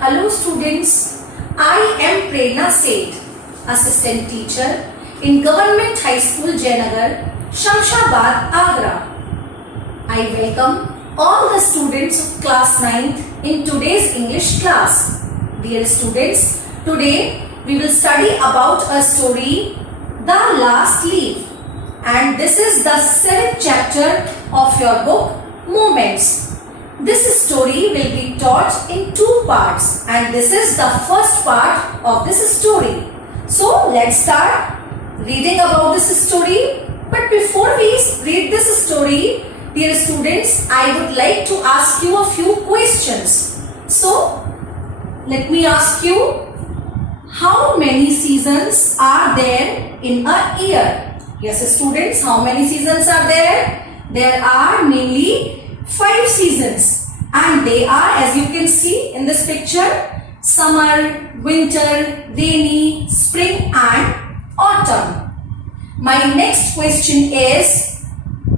Hello students, I am Prerna Seth, Assistant Teacher in Government High School Jayanagar, Shamshabad, Agra. I welcome all the students of class 9th in today's English class. Dear students, today we will study about a story, The Last Leaf, and this is the 7th chapter of your book, Moments. This story will be taught in 2 parts and this is the first part of this story. So let's start reading about this story. But before we read this story, dear students, I would like to ask you a few questions. So let me ask you, how many seasons are there in a year? Yes students, how many seasons are there? There are mainly 5 seasons and they are, as you can see in this picture, summer, winter, rainy, spring and autumn. My next question is,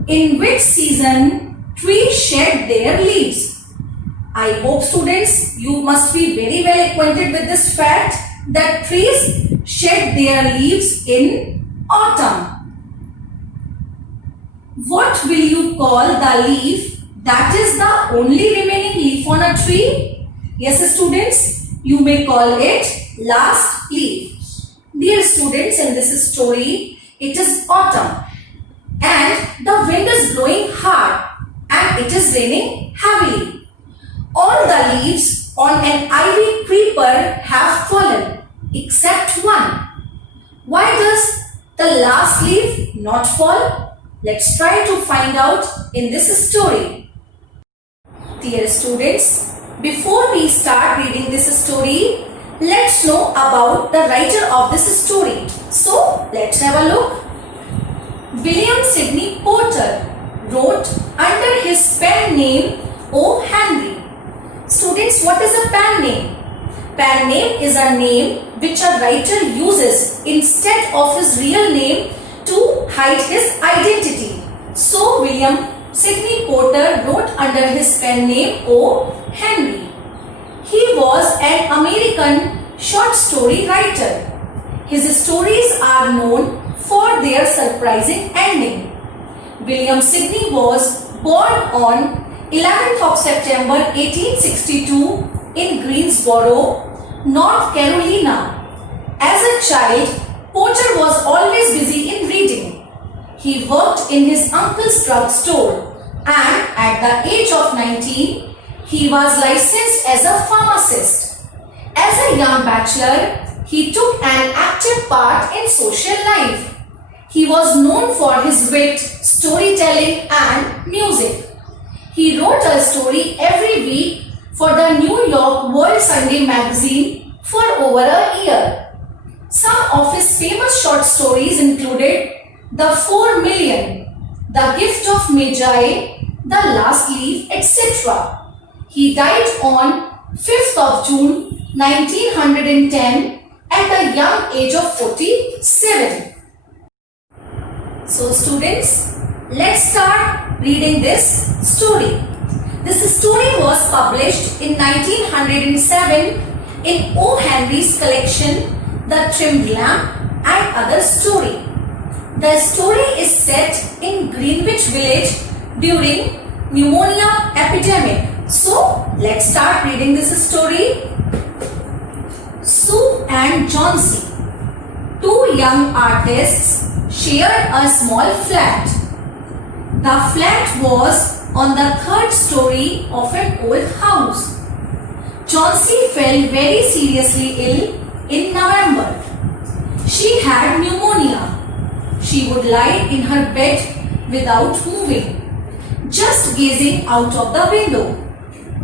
in which season trees shed their leaves? I hope students you must be very well acquainted with this fact that trees shed their leaves in autumn. What will you call the leaf that is the only remaining leaf on a tree? Yes students, you may call it last leaf. Dear students, in this story, it is autumn and the wind is blowing hard and it is raining heavily. All the leaves on an ivy creeper have fallen except one. Why does the last leaf not fall? Let's try to find out in this story. Dear students, before we start reading this story, let's know about the writer of this story. So, let's have a look. William Sidney Porter wrote under his pen name O. Henry. Students, what is a pen name? Pen name is a name which a writer uses instead of his real name to hide his identity. So, William Sidney Porter wrote under his pen name O. Henry. He was an American short story writer. His stories are known for their surprising ending. William Sidney was born on 11th of September 1862 in Greensboro, North Carolina. As a child, Porter was always busy in reading. He worked in his uncle's drugstore and at the age of 19, he was licensed as a pharmacist. As a young bachelor, he took an active part in social life. He was known for his wit, storytelling and music. He wrote a story every week for the New York World Sunday magazine for over a year. Some of his famous short stories included The 4 Million, The Gift of Magi, The Last Leaf, etc. He died on 5th of June 1910 at the young age of 47. So students, let's start reading this story. This story was published in 1907 in O. Henry's collection The Trimmed Lamp and Other Story. The story is set in Greenwich Village during pneumonia epidemic. So, let's start reading this story. Sue and Johnsy, 2 young artists, shared a small flat. The flat was on the 3rd story of an old house. Johnsy fell very seriously ill in November. She had pneumonia. She would lie in her bed without moving, just gazing out of the window.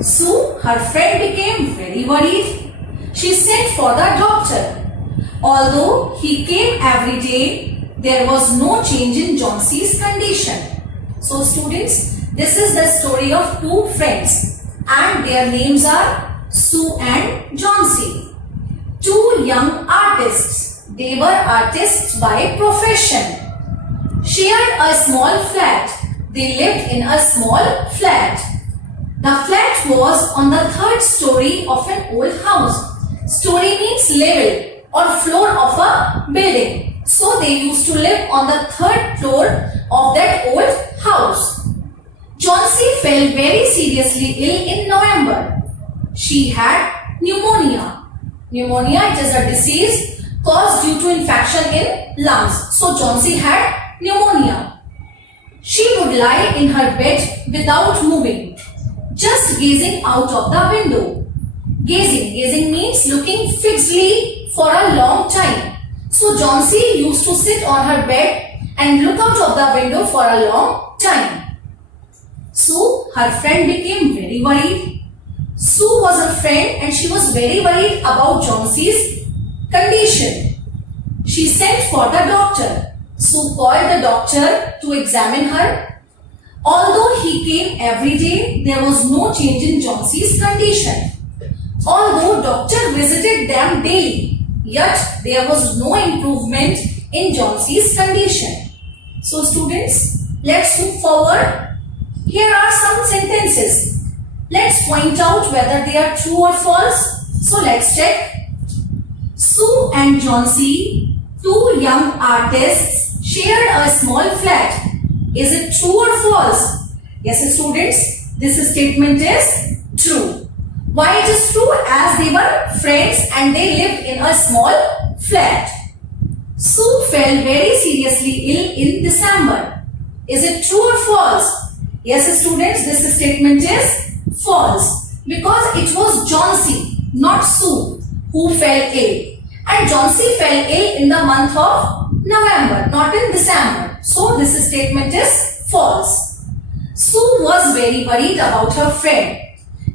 Sue, her friend, became very worried. She sent for the doctor. Although he came every day, there was no change in Johnsy's condition. So students, this is the story of 2 friends and their names are Sue and Johnsy. 2 young artists. They were artists by profession. Shared a small flat. They lived in a small flat. The flat was on the third story of an old house. Story means level or floor of a building. So they used to live on the third floor of that old house. Johnsy fell very seriously ill in November. She had pneumonia. Pneumonia, it is a disease caused due to infection in lungs. So Johnsy had pneumonia. She would lie in her bed without moving, just gazing out of the window. Gazing means looking fixedly for a long time. So Johnsy used to sit on her bed and look out of the window for a long time. So her friend became very worried. Sue was a friend and she was very worried about Johnsy's condition. She sent for the doctor. Sue called the doctor to examine her. Although he came every day, there was no change in Johnsy's condition. Although doctor visited them daily, yet there was no improvement in Johnsy's condition. So students, let's move forward. Here are some sentences. Let's point out whether they are true or false. So let's check. Sue and Johnsy, two young artists, shared a small flat. Is it true or false? Yes, students, this statement is true. Why it is true? As they were friends and they lived in a small flat. Sue fell very seriously ill in December. Is it true or false? Yes, students, this statement is false because it was Johnsy, not Sue, who fell ill. And Johnsy fell ill in the month of November, not in December. So this statement is false. Sue was very worried about her friend.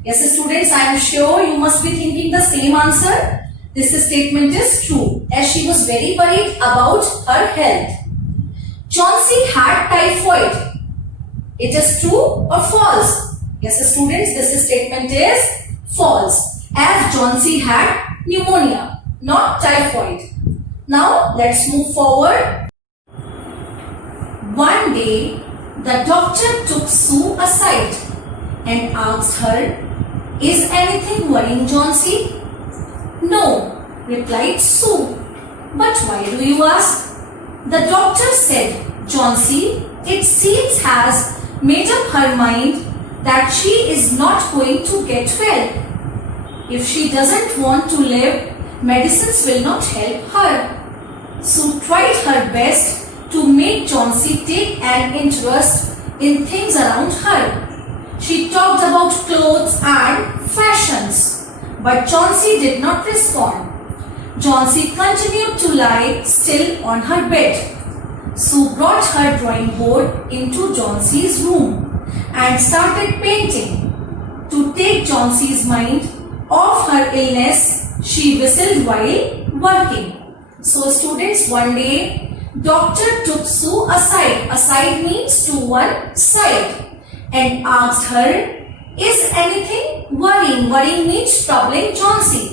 Yes, students, I am sure you must be thinking the same answer. This statement is true as she was very worried about her health. Johnsy had typhoid. It is true or false? Yes, students, this statement is false as Johnsy had pneumonia, not typhoid. Now, let's move forward. One day, the doctor took Sue aside and asked her, "Is anything worrying Johnsy?" "No," replied Sue. "But why do you ask?" The doctor said, "Johnsy, it seems has made up her mind that she is not going to get well. If she doesn't want to live, medicines will not help her." Sue tried her best to make Johnsy take an interest in things around her. She talked about clothes and fashions, but Johnsy did not respond. Johnsy continued to lie still on her bed. Sue brought her drawing board into Johnsy's room and started painting. To take Johnsy's mind off her illness, she whistled while working. So students, one day, doctor took Sue aside. Aside means to one side. And asked her, "Is anything worrying?" Worrying means troubling Johnsy.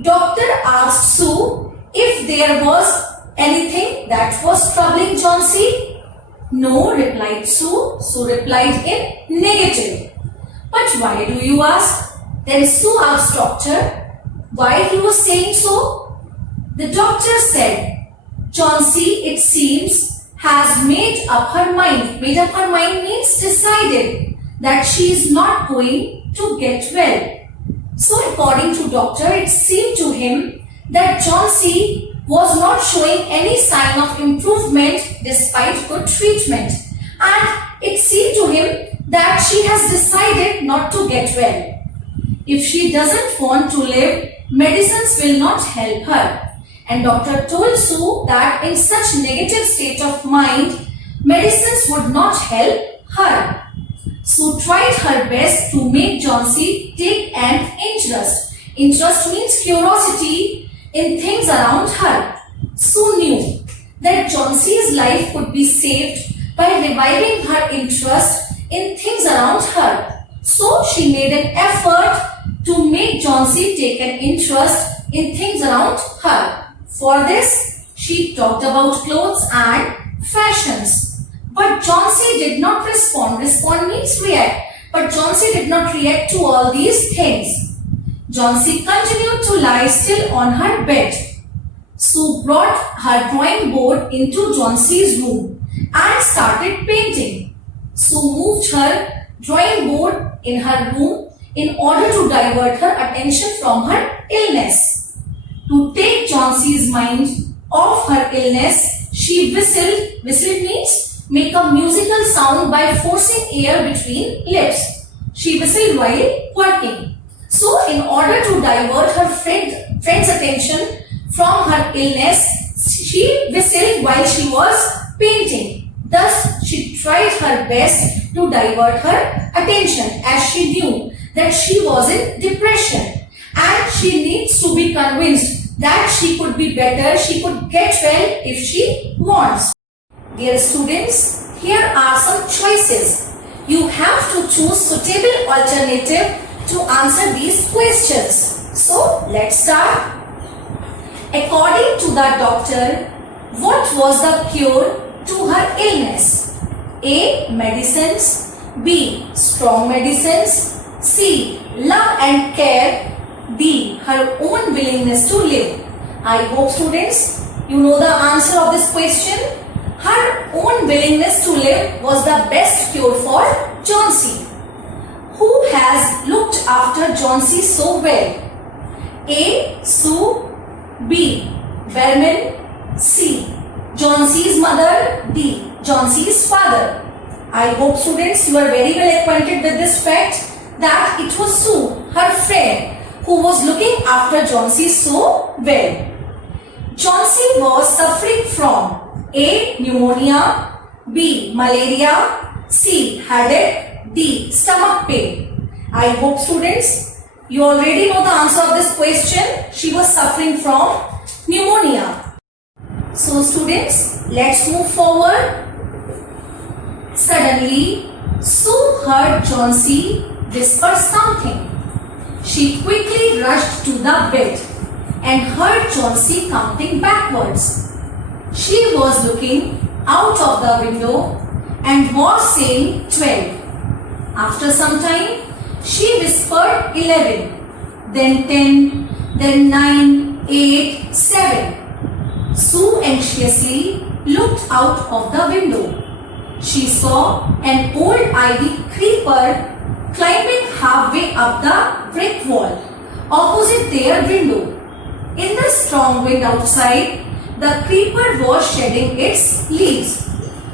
Doctor asked Sue if there was anything that was troubling Johnsy. "No," replied Sue. Sue replied in negative. "But why do you ask?" Then Sue asked doctor why he was saying so. The doctor said, "Johnsy, it seems, has made up her mind." Made up her mind means decided that she is not going to get well. So according to doctor, it seemed to him that Johnsy was not showing any sign of improvement despite good treatment. And it seemed to him that she has decided not to get well. If she doesn't want to live, medicines will not help her. And doctor told Sue that in such negative state of mind, medicines would not help her. Sue tried her best to make Johnsy take an interest. Interest means curiosity in things around her. Sue knew that Johnsy's life could be saved by reviving her interest in things around her. So she made an effort to make Johnsy take an interest in things around her. For this, she talked about clothes and fashions. But Johnsy did not respond. Respond means react. But Johnsy did not react to all these things. Johnsy continued to lie still on her bed. Sue brought her drawing board into Johnsy's room and started painting. Sue moved her drawing board in her room in order to divert her attention from her illness. To take Johnsy's mind off her illness, she whistled. Whistled means make a musical sound by forcing air between lips. She whistled while working. So, in order to divert her friend's attention from her illness, she whistled while she was painting. Thus, she tried her best to divert her attention, as she knew that she was in depression and she needs to be convinced that she could be better, she could get well if she wants. Dear students, here are some choices. You have to choose suitable alternative to answer these questions. So, let's start. According to the doctor, what was the cure to her illness? A. Medicines. B. Strong medicines. C. Love and care. D. Her own willingness to live. I hope students, you know the answer of this question. Her own willingness to live was the best cure for Johnsy. Who has looked after Johnsy so well? A. Sue. B. Behrman. C. Johnsy's mother. D. Johnsy's father. I hope students you are very well acquainted with this fact that it was Sue, her friend, who was looking after Johnsy so well. Johnsy was suffering from A. Pneumonia. B. Malaria. C. Headache. D. Stomach pain. I hope students you already know the answer of this question. She was suffering from pneumonia. So students, let's move forward. Suddenly, Sue heard Johnsy whisper something. She quickly rushed to the bed and heard Johnsy counting backwards. She was looking out of the window and was saying 12. After some time, she whispered 11, then 10, then 9, 8, 7. Sue anxiously looked out of the window. She saw an old ivy creeper climbing halfway up the brick wall opposite their window. In the strong wind outside, the creeper was shedding its leaves.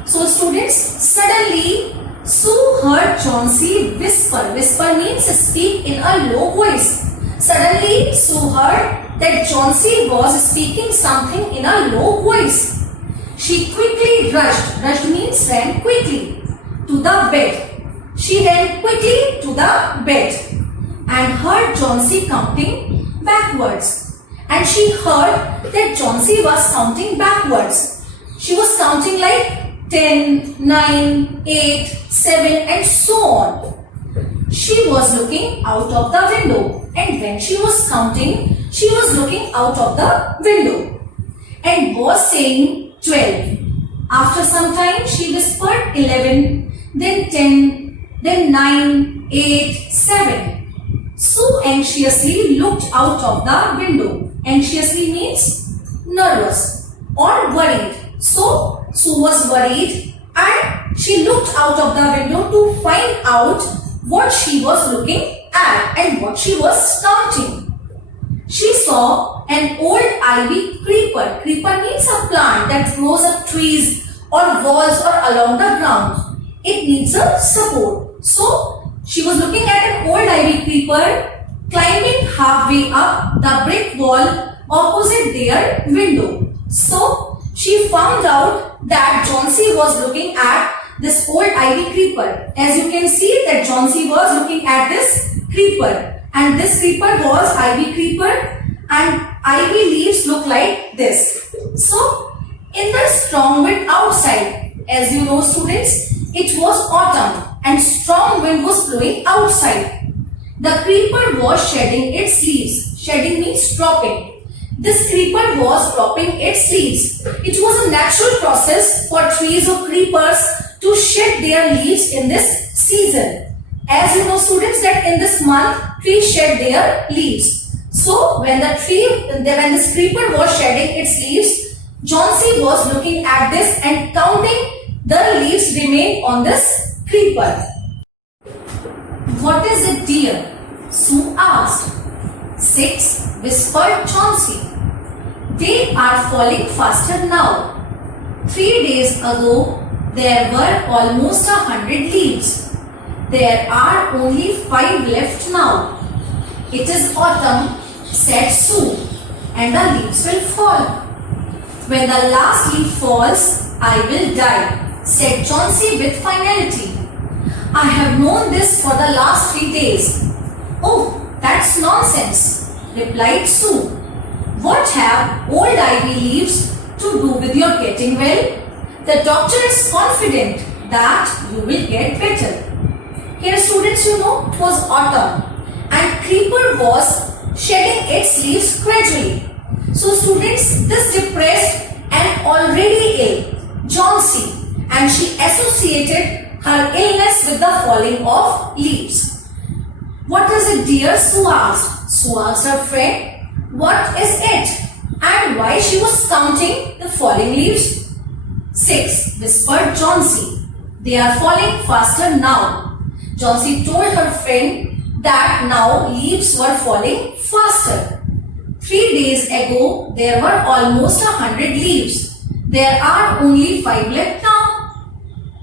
So students, suddenly Sue heard Johnsy whisper. Whisper means speak in a low voice. Suddenly Sue heard that Johnsy was speaking something in a low voice. She quickly rushed. Rushed means ran quickly to the bed. She ran quickly to the bed and heard Johnsy counting backwards. And she heard that Johnsy was counting backwards. She was counting like 10, 9, 8, 7 and so on. She was looking out of the window, and when she was counting, she was looking out of the window and was saying 12. After some time, she whispered 11, then 10, then 9, 8, 7. Sue anxiously looked out of the window. Anxiously means nervous or worried. So, Sue was worried and she looked out of the window to find out what she was looking at and what she was counting. She saw an old ivy creeper. Creeper means a plant that grows up trees or walls or along the ground. It needs a support. So, she was looking at an old ivy creeper climbing halfway up the brick wall opposite their window. So, she found out that Johnsy was looking at this old ivy creeper. As you can see that Johnsy was looking at this creeper, and this creeper was ivy creeper, and ivy leaves look like this. So, in the strong wind outside, as you know students, it was autumn and strong wind was blowing outside. The creeper was shedding its leaves. Shedding means dropping. This creeper was dropping its leaves. It was a natural process for trees or creepers to shed their leaves in this season. As you know, students, that in this month trees shed their leaves. So when this creeper was shedding its leaves, Johnsy was looking at this and counting the leaves remain on this creeper. What is it, dear? Sue asked. 6, whispered Johnsy. They are falling faster now. 3 days ago, there were almost 100 leaves. There are only 5 left now. It is autumn, said Sue, and the leaves will fall. When the last leaf falls, I will die, said Johnsy with finality. I have known this for the last 3 days. Oh, that's nonsense, replied Sue. What have old ivy leaves to do with your getting well? The doctor is confident that you will get better. Here, students, you know, it was autumn and creeper was shedding its leaves gradually. So, students, this depressed an already ill Johnsy, and she associated her illness with the falling of leaves. What is it, dear? Sue asked. Sue asked her friend, what is it? And why she was counting the falling leaves? 6, whispered Johnsy. They are falling faster now. Johnsy told her friend that now leaves were falling faster. 3 days ago, there were almost 100 leaves. There are only 5 left now.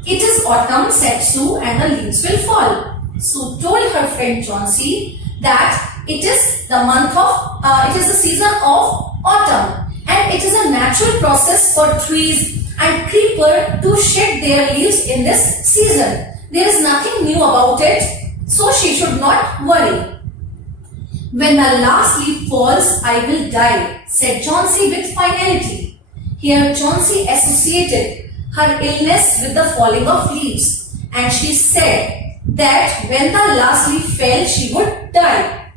It is autumn, said Sue, and the leaves will fall. Sue told her friend Johnsy that it is the season of autumn, and it is a natural process for trees and creeper to shed their leaves in this season. There is nothing new about it, so she should not worry. When the last leaf falls, I will die, said Johnsy with finality. Here, Johnsy associated her illness with the falling of leaves, and she said that when the last leaf fell, she would die.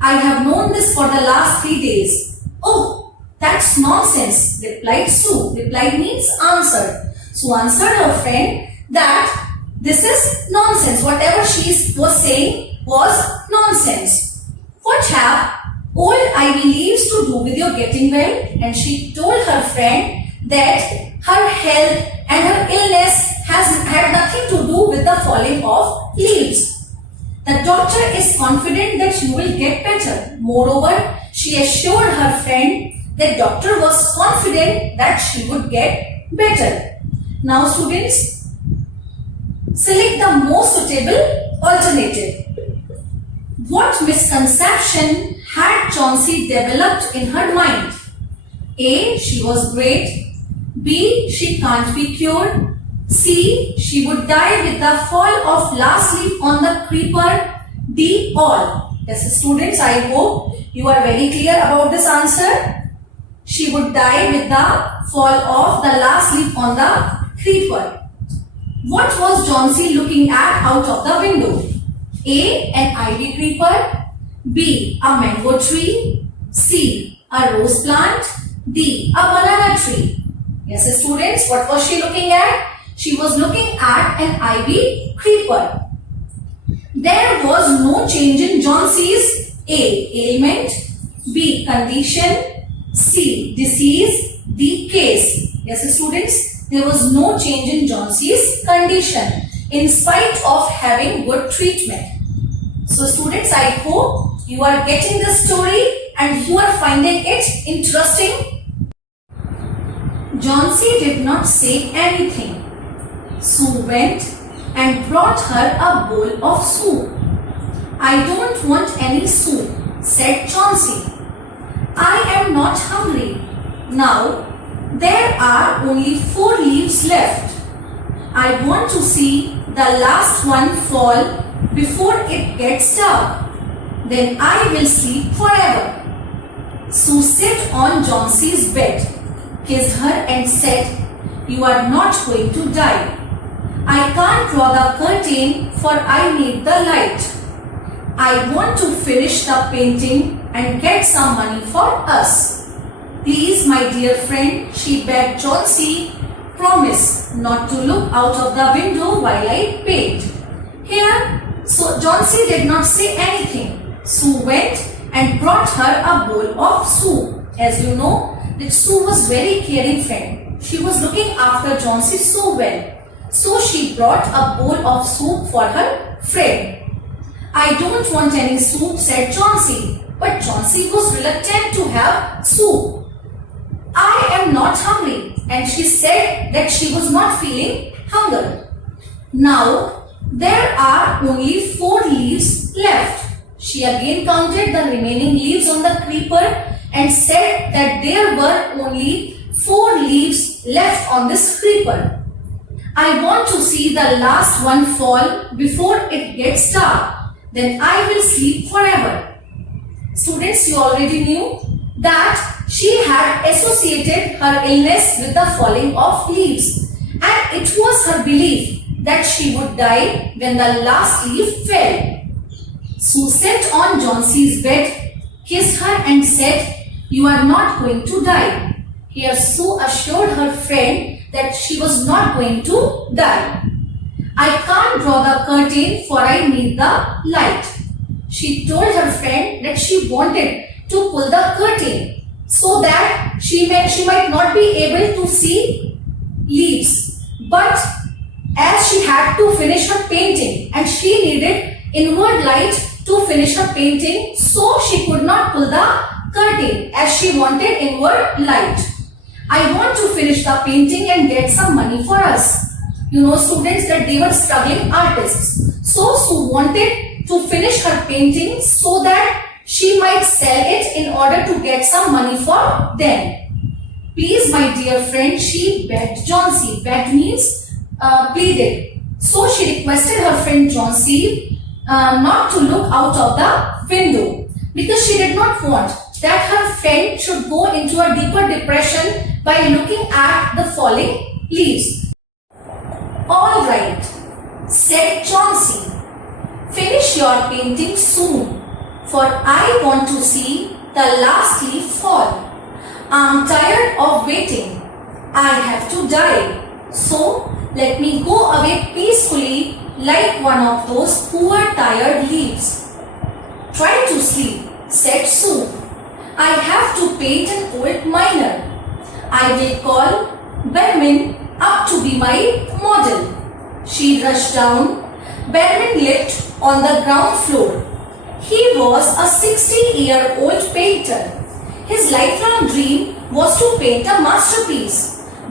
I have known this for the last 3 days. Oh, that's nonsense, replied Sue. Replied means answered. Sue answered her friend that this is nonsense. Whatever she was saying was nonsense. What have old ivy leaves to do with your getting well? And she told her friend that her health and her illness has had nothing to do with the falling of leaves. The doctor is confident that you will get better. Moreover, she assured her friend that doctor was confident that she would get better. Now, students, select the most suitable alternative. What misconception had Johnsy developed in her mind? A. She was great. B. She can't be cured. C. She would die with the fall of last leaf on the creeper. D. All. Yes, students, I hope you are very clear about this answer. She would die with the fall of the last leaf on the creeper. What was Johnsy looking at out of the window? A. An ivy creeper. B. A mango tree. C. A rose plant. D. A banana tree. Yes, students, what was she looking at? She was looking at an ivy creeper. There was no change in Johnsy's A. ailment, B. condition, C. disease, D. case. Yes, students, there was no change in Johnsy's condition in spite of having good treatment. So, students, I hope you are getting the story and you are finding it interesting. Johnsy did not say anything. Sue went and brought her a bowl of soup. I don't want any soup, said Johnsy. I am not hungry. Now, there are only 4 leaves left. I want to see the last one fall before it gets dark. Then I will sleep forever. Sue sat on Johnsy's bed, kissed her and said, you are not going to die. I can't draw the curtain for I need the light. I want to finish the painting and get some money for us. Please, my dear friend, she begged Johnsy, promise not to look out of the window while I paint. Here, So Johnsy did not say anything. Sue went and brought her a bowl of soup. As you know, that Sue was very caring friend. She was looking after Johnsy so well. So she brought a bowl of soup for her friend. I don't want any soup, said Johnsy. But Johnsy was reluctant to have soup. I am not hungry. And she said that she was not feeling hunger. Now, there are only 4 leaves left. She again counted the remaining leaves on the creeper and said that there were only 4 leaves left on this creeper. I want to see the last one fall before it gets dark. Then I will sleep forever. Students, you already knew that she had associated her illness with the falling of leaves, and it was her belief that she would die when the last leaf fell. Sue sat on Johnsy's bed, kissed her and said, "You are not going to die." Here Sue assured her friend that she was not going to die. "I can't draw the curtain for I need the light." She told her friend that she wanted to pull the curtain so that she might not be able to see leaves. But as she had to finish her painting and she needed inward light to finish her painting, so she could not pull the curtain as she wanted inward light. "I want to finish the painting and get some money for us." You know, students, that they were struggling artists. So Sue wanted to finish her painting so that she might sell it in order to get some money for them. "Please, my dear friend," she begged Johnsy. Begged means pleaded. So she requested her friend Johnsy not to look out of the window because she did not want that her friend should go into a deeper depression by looking at the falling leaves. "All right," said Johnsy. "Finish your painting soon, for I want to see the last leaf fall. I'm tired of waiting. I have to die. So let me go away peacefully like one of those poor tired leaves." "Try to sleep," said Sue. "I have to paint an old miner. I will call Berman up to be my model." She rushed down. Berman lived on the ground floor. He was a 60-year-old painter. His lifelong dream was to paint a masterpiece,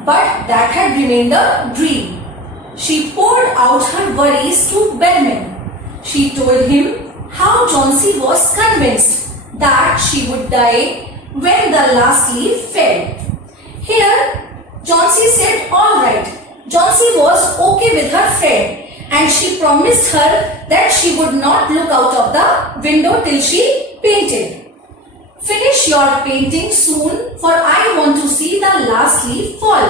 but that had remained a dream. She poured out her worries to Berman. She told him how Johnsy was convinced that she would die when the last leaf fell. Here, Johnsy said all right. Johnsy was okay with her friend, and she promised her that she would not look out of the window till she painted. "Finish your painting soon, for I want to see the last leaf fall."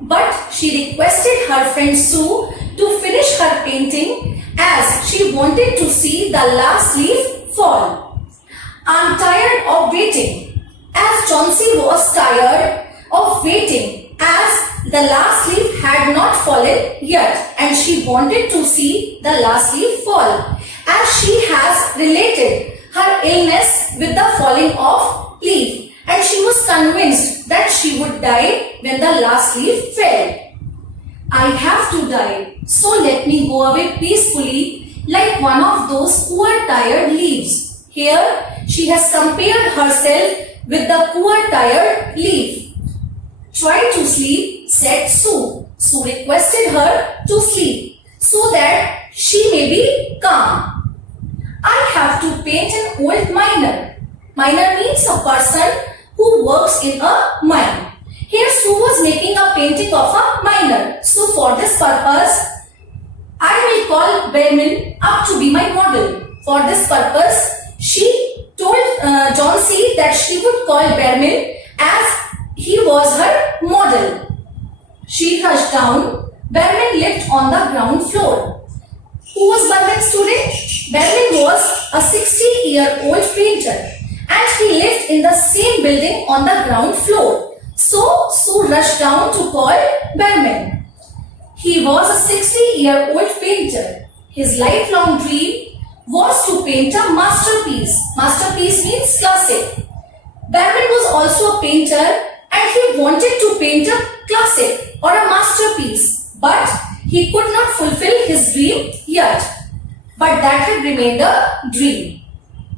But she requested her friend Sue to finish her painting as she wanted to see the last leaf fall. "I'm tired of waiting." As Johnsy was tired of waiting, as the last leaf had not fallen yet, and she wanted to see the last leaf fall, as she has related her illness with the falling of leaf, and she was convinced that she would die when the last leaf fell. "I have to die, so let me go away peacefully like one of those poor tired leaves." Here she has compared herself with the poor tired leaf. "Try to sleep," said Sue. Sue requested her to sleep so that she may be calm. "I have to paint an old miner." Miner means a person who works in a mine. Here Sue was making a painting of a miner. So for this purpose, I will call Berman up to be my model. For this purpose, she told Johnsy that she would call Berman as he was her model. She rushed down. Berman lived on the ground floor. Who was Berman, student? Berman was a 60-year-old painter, and he lived in the same building on the ground floor. So Sue rushed down to call Berman. He was a 60-year-old painter. his lifelong dream was to paint a masterpiece. Masterpiece means classic. Behrman was also a painter and he wanted to paint a classic or a masterpiece, but he could not fulfill his dream yet. But that had remained a dream.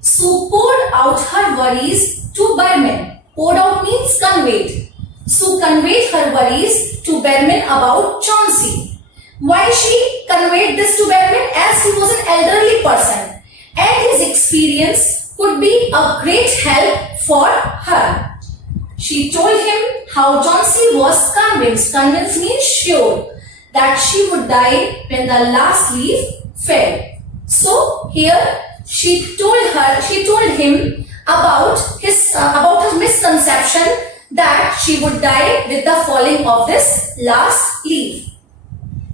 Sue poured out her worries to Behrman. Poured out means conveyed. Sue conveyed her worries to Behrman about Chauncey. Why she conveyed this to Behrman? As he was an elderly person and his experience could be a great help for her. She told him how Chauncey was convinced. Convinced means sure that she would die when the last leaf fell. So here she told him about her misconception that she would die with the falling of this last leaf.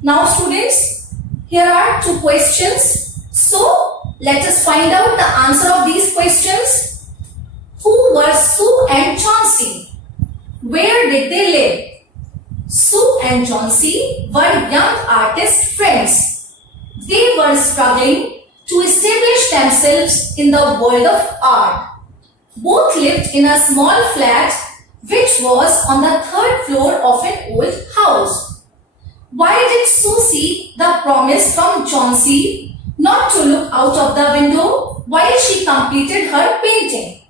Now students, here are two questions. So let us find out the answer of these questions. Who were Sue and Chauncey? Where did they live? Sue and Chauncey were young artist friends. They were struggling to establish themselves in the world of art. Both lived in a small flat which was on the third floor of an old house. Why did Sue seek the promise from Chauncey not to look out of the window while she completed her painting?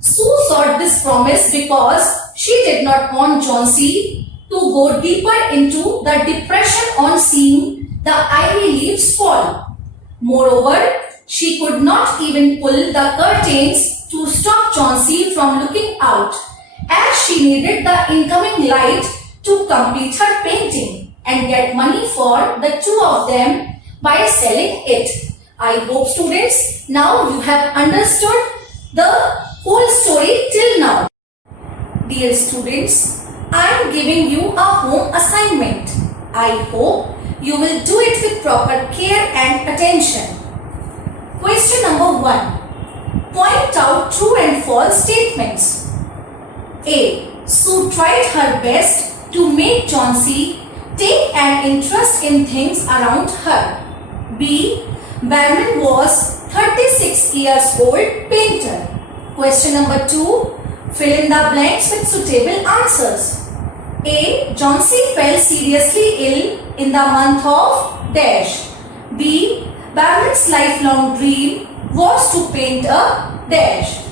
Sue sought this promise because she did not want Chauncey to go deeper into the depression on seeing the ivy leaves fall. Moreover, she could not even pull the curtains to stop Chauncey from looking out, as she needed the incoming light to complete her painting and get money for the two of them by selling it. I hope students now you have understood the whole story till now. Dear students, I am giving you a home assignment. I hope you will do it with proper care and attention. Question number 1. Point out true and false statements. A. Sue tried her best to make Chauncey take an interest in things around her. B. Behrman was 36 years old painter. Question number 2. Fill in the blanks with suitable answers. A. Chauncey fell seriously ill in the month of dash. B. Behrman's lifelong dream was to paint a dash.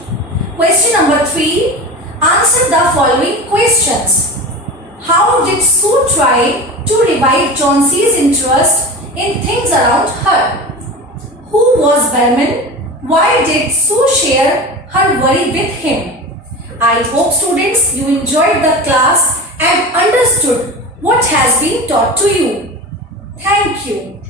Question number 3. Answer the following questions. How did Sue try to revive Chauncey's interest in things around her? Who was Behrman? Why did Sue share her worry with him? I hope students you enjoyed the class and understood what has been taught to you. Thank you.